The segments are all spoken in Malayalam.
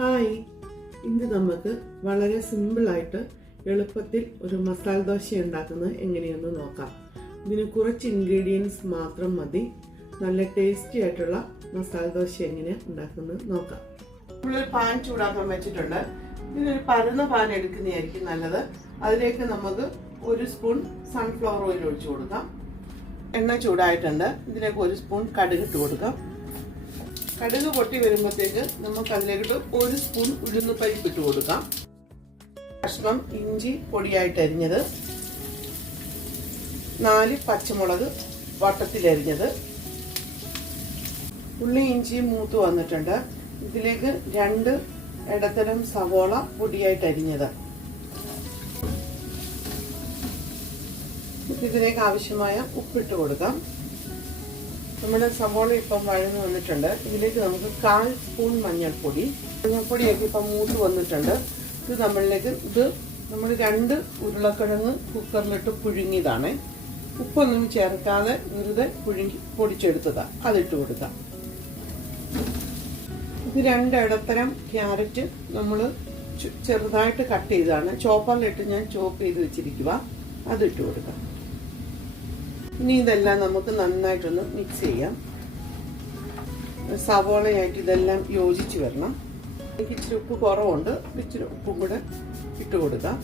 ഹായ്, ഇന്ന് നമുക്ക് വളരെ സിമ്പിളായിട്ട് എളുപ്പത്തിൽ ഒരു മസാല ദോശ ഉണ്ടാക്കുന്നത് എങ്ങനെയെന്ന് നോക്കാം. ഇതിന് കുറച്ച് ഇൻഗ്രീഡിയൻസ് മാത്രം മതി. നല്ല ടേസ്റ്റി ആയിട്ടുള്ള മസാല ദോശ എങ്ങനെ ഉണ്ടാക്കുന്നത് നോക്കാം. നമ്മളൊരു പാൻ ചൂടാക്കാൻ വെച്ചിട്ടുണ്ട്. ഇതിനൊരു പരന്ന പാൻ എടുക്കുന്നതായിരിക്കും നല്ലത്. അതിലേക്ക് നമുക്ക് 1 സ്പൂൺ സൺഫ്ലവർ ഓയിൽ ഒഴിച്ചു കൊടുക്കാം. എണ്ണ ചൂടായിട്ടുണ്ട്. ഇതിലേക്ക് 1 സ്പൂൺ കടുക് ഇട്ട് കൊടുക്കാം. കടുക് പൊട്ടി വരുമ്പോഴത്തേക്ക് നമുക്ക് അതിലേക്ക് 1 സ്പൂൺ ഉഴുന്ന് പരിപ്പ് ഇട്ട് കൊടുക്കാം. കഷ്ണം ഇഞ്ചി പൊടിയായിട്ട് അരിഞ്ഞത്, 4 പച്ചമുളക് വട്ടത്തിലരിഞ്ഞത്, ഉള്ളി ഇഞ്ചിയും മൂത്ത് വന്നിട്ടുണ്ട്. ഇതിലേക്ക് 2 ഇടത്തരം സവോള പൊടിയായിട്ട് അരിഞ്ഞത്. ഇതിലേക്ക് ആവശ്യമായ ഉപ്പിട്ട് കൊടുക്കാം. നമ്മുടെ സവോള ഇപ്പം വഴന്ന് വന്നിട്ടുണ്ട്. ഇതിലേക്ക് നമുക്ക് 1/4 സ്പൂൺ മഞ്ഞൾപ്പൊടിയൊക്കെ ഇപ്പം മൂത്ത് വന്നിട്ടുണ്ട്. ഇത് നമ്മൾ 2 ഉരുളക്കിഴങ്ങ് കുക്കറിലിട്ട് പുഴുങ്ങിയതാണ്. ഉപ്പൊന്നും ചേർക്കാതെ വെറുതെ പൊടിച്ചെടുത്തതാണ്. അതിട്ട് കൊടുക്കാം. ഇത് 2 ഇടത്തരം ക്യാരറ്റ് നമ്മൾ ചെറുതായിട്ട് കട്ട് ചെയ്തതാണ്. ചോപ്പറിലിട്ട് ഞാൻ ചോപ്പ് ചെയ്ത് വെച്ചിരിക്കുക. അതിട്ട് കൊടുക്കാം. ഇനി ഇതെല്ലാം നമുക്ക് നന്നായിട്ടൊന്ന് മിക്സ് ചെയ്യാം. സവോളയായിട്ട് ഇതെല്ലാം യോജിച്ച് വരണം. എനിക്ക് ഇച്ചിരി ഉപ്പ് കുറവുണ്ട്. ഇച്ചിരി ഉപ്പും കൂടെ ഇട്ട് കൊടുക്കാം.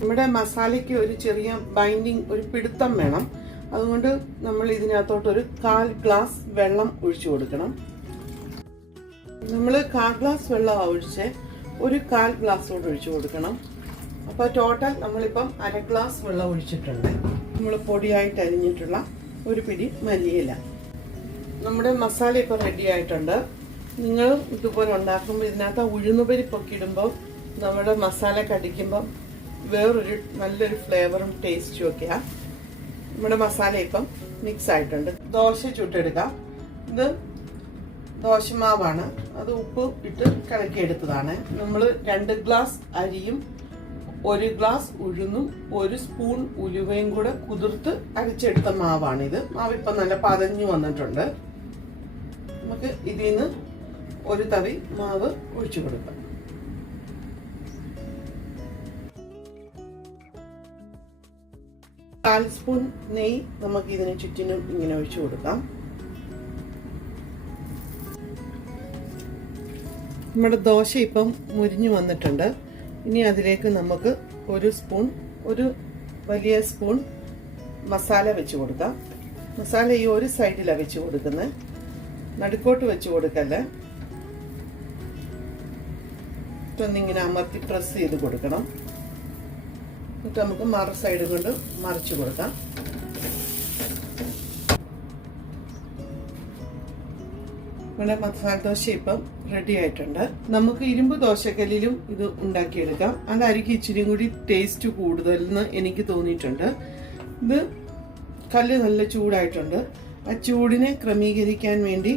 നമ്മുടെ മസാലയ്ക്ക് ഒരു ചെറിയ ബൈൻഡിങ്, ഒരു പിടുത്തം വേണം. അതുകൊണ്ട് നമ്മൾ ഇതിനകത്തോട്ട് ഒരു 1/4 ഗ്ലാസ് വെള്ളം ഒഴിച്ചു കൊടുക്കണം. നമ്മൾ 1/4 ഗ്ലാസ് വെള്ളം ഒഴിച്ച് ഒരു 1/4 ഗ്ലാസോട് ഒഴിച്ചു കൊടുക്കണം. അപ്പോൾ ടോട്ടൽ നമ്മളിപ്പം 1/2 ഗ്ലാസ് വെള്ളം ഒഴിച്ചിട്ടുണ്ട്. നമ്മൾ പൊടിയായിട്ട് അരിഞ്ഞിട്ടുള്ള ഒരു പിടി മല്ലിയില. നമ്മുടെ മസാല ഇപ്പം റെഡി ആയിട്ടുണ്ട്. നിങ്ങൾ ഇതുപോലെ ഉണ്ടാക്കുമ്പോൾ ഇതിനകത്ത് ഉഴുന്നുപരിപ്പൊക്കെ ഇടുമ്പോൾ നമ്മുടെ മസാല കടിക്കുമ്പം വേറൊരു നല്ലൊരു ഫ്ലേവറും ടേസ്റ്റും ഒക്കെയാണ്. നമ്മുടെ മസാല ഇപ്പം മിക്സ് ആയിട്ടുണ്ട്. ദോശ ചുട്ടെടുക്കാം. ഇത് ദോശമാവാണ്. അത് ഉപ്പ് ഇട്ട് കലക്കിയെടുത്തതാണ്. നമ്മൾ 2 ഗ്ലാസ് അരിയും 1 ഗ്ലാസ് ഉഴുന്നും 1 സ്പൂൺ ഉലുവയും കൂടെ കുതിർത്ത് അരച്ചെടുത്ത മാവാണിത്. മാവ് ഇപ്പം നല്ല പതഞ്ഞു വന്നിട്ടുണ്ട്. നമുക്ക് ഇതിൽ നിന്ന് ഒരു തവി മാവ് ഒഴിച്ചു കൊടുക്കാം. കാൽ സ്പൂൺ നെയ്യ് നമുക്ക് ഇതിന് ചുറ്റിനും ഇങ്ങനെ ഒഴിച്ചു കൊടുക്കാം. നമ്മുടെ ദോശ ഇപ്പം മുരിഞ്ഞു വന്നിട്ടുണ്ട്. ഇനി അതിലേക്ക് നമുക്ക് ഒരു വലിയ സ്പൂൺ മസാല വെച്ച് കൊടുക്കാം. മസാല ഈ ഒരു സൈഡിലാണ് വെച്ച് കൊടുക്കുന്നത്. നടുക്കോട്ട് വെച്ച് കൊടുക്കല്ലേ. ഇതൊന്നിങ്ങനെ അമർത്തി പ്രസ് ചെയ്ത് കൊടുക്കണം. എന്നിട്ട് നമുക്ക് മറു സൈഡ് കൊണ്ട് മറിച്ച് കൊടുക്കാം. നമ്മുടെ മസാല ദോശ ഇപ്പം റെഡി ആയിട്ടുണ്ട്. നമുക്ക് ഇരുമ്പ് ദോശക്കല്ലിലും ഇത് ഉണ്ടാക്കിയെടുക്കാം. അതായിരിക്കും ഇച്ചിരി കൂടി ടേസ്റ്റ് കൂടുതലെന്ന് എനിക്ക് തോന്നിയിട്ടുണ്ട്. ഇത് കല്ല് നല്ല ചൂടായിട്ടുണ്ട്. ആ ചൂടിനെ ക്രമീകരിക്കാൻ വേണ്ടി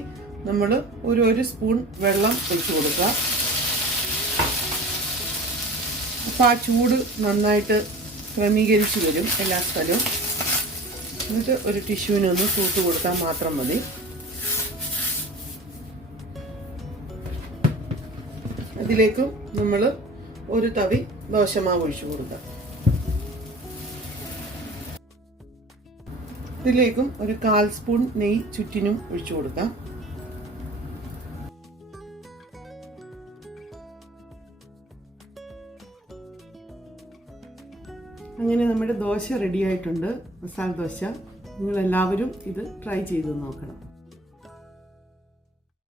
നമ്മൾ ഒരു സ്പൂൺ വെള്ളം ഒഴിച്ചു കൊടുക്കുക. അപ്പം ആ ചൂട് നന്നായിട്ട് ക്രമീകരിച്ച് വരും എല്ലാ സ്ഥലവും. എന്നിട്ട് ഒരു ടിഷ്യൂവിനൊന്ന് തൂത്ത് കൊടുത്താൽ മാത്രം മതി. ഇതിലേക്കും നമ്മൾ ഒരു തവി ദോശമാവ് ഒഴിച്ചു കൊടുക്കാം. ഇതിലേക്കും ഒരു 1/4 സ്പൂൺ നെയ്യ് ചുറ്റിനും ഒഴിച്ചു കൊടുക്കാം. അങ്ങനെ നമ്മുടെ ദോശ റെഡി ആയിട്ടുണ്ട്. മസാല ദോശ. നിങ്ങളെല്ലാവരും ഇത് ട്രൈ ചെയ്ത് നോക്കണം.